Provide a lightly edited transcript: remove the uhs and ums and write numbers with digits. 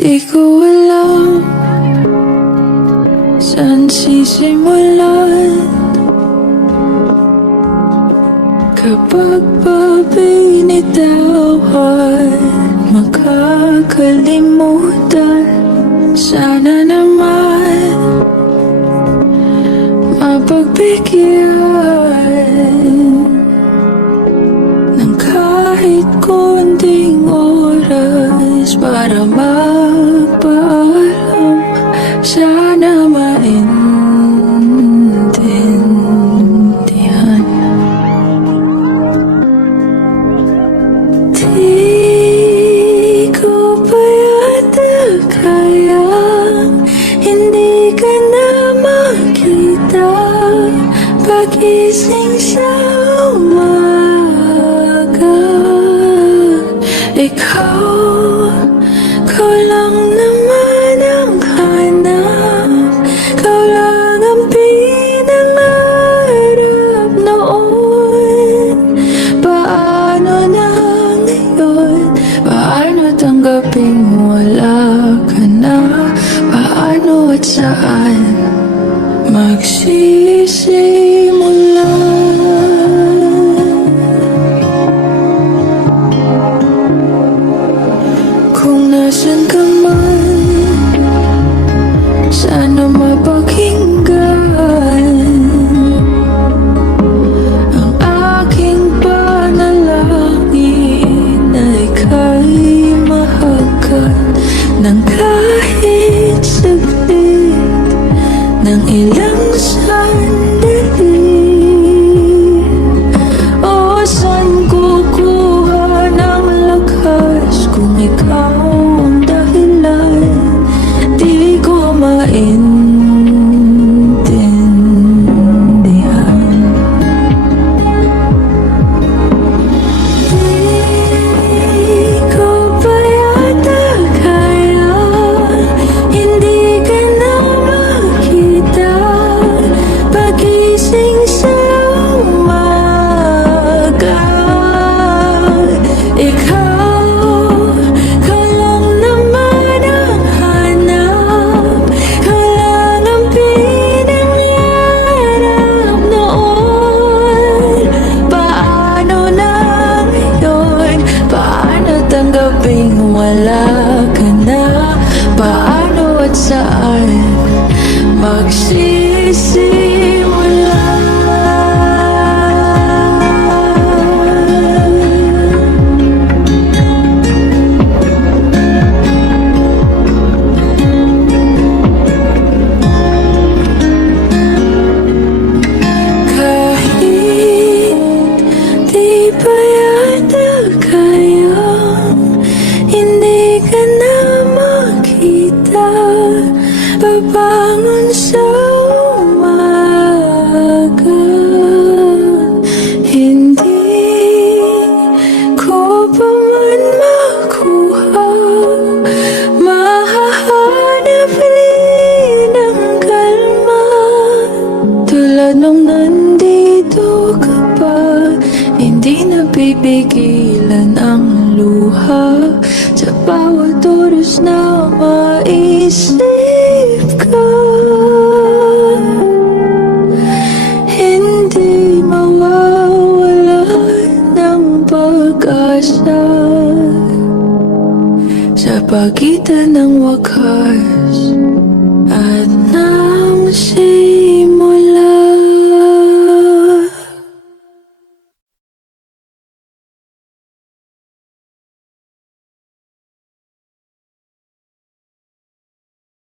Di ko alam saan sisimulan kapag pabinitawan, makakalimutan. Sana naman mapagbigyan ng kahit konting oras para magpaalam. Sana maintindihan. Di ko pa yata kayang hindi ka na makita pagising sa umaga. Ikaw lang naman ang hanap, ikaw lang ang pinangarap noon. Paano na ngayon? Paano tanggaping wala ka na? Paano at saan magsisimula? Kung nasan ka man, sana mapakinggan ang aking panalangin na ika'y mahagan ng kahit saglit, ng ilang sandali. O saan kukuha ng lakas kung ikaw ang dahilan? Di ko maintindihan. Di ko pa yata kaya hindi ka na makita pagising sa umaga. Ikaw lang naman ang hanap, ikaw lang ang pinangarap noon. Paano na ngayon? Paano tanggaping wala ka na? Paano at saan magsisimula? Kahit di pa yata kayang hindi ka na makita babangon sa umaga. Hindi ko pa man makuha, mahahanap rin ang kalma. Tulad nung nandito ka pa, hindi napipigilan ang luha. Sa bawat oras na maisip ka, hindi mawawala ng pag-asa. Sa pagitan ng wakas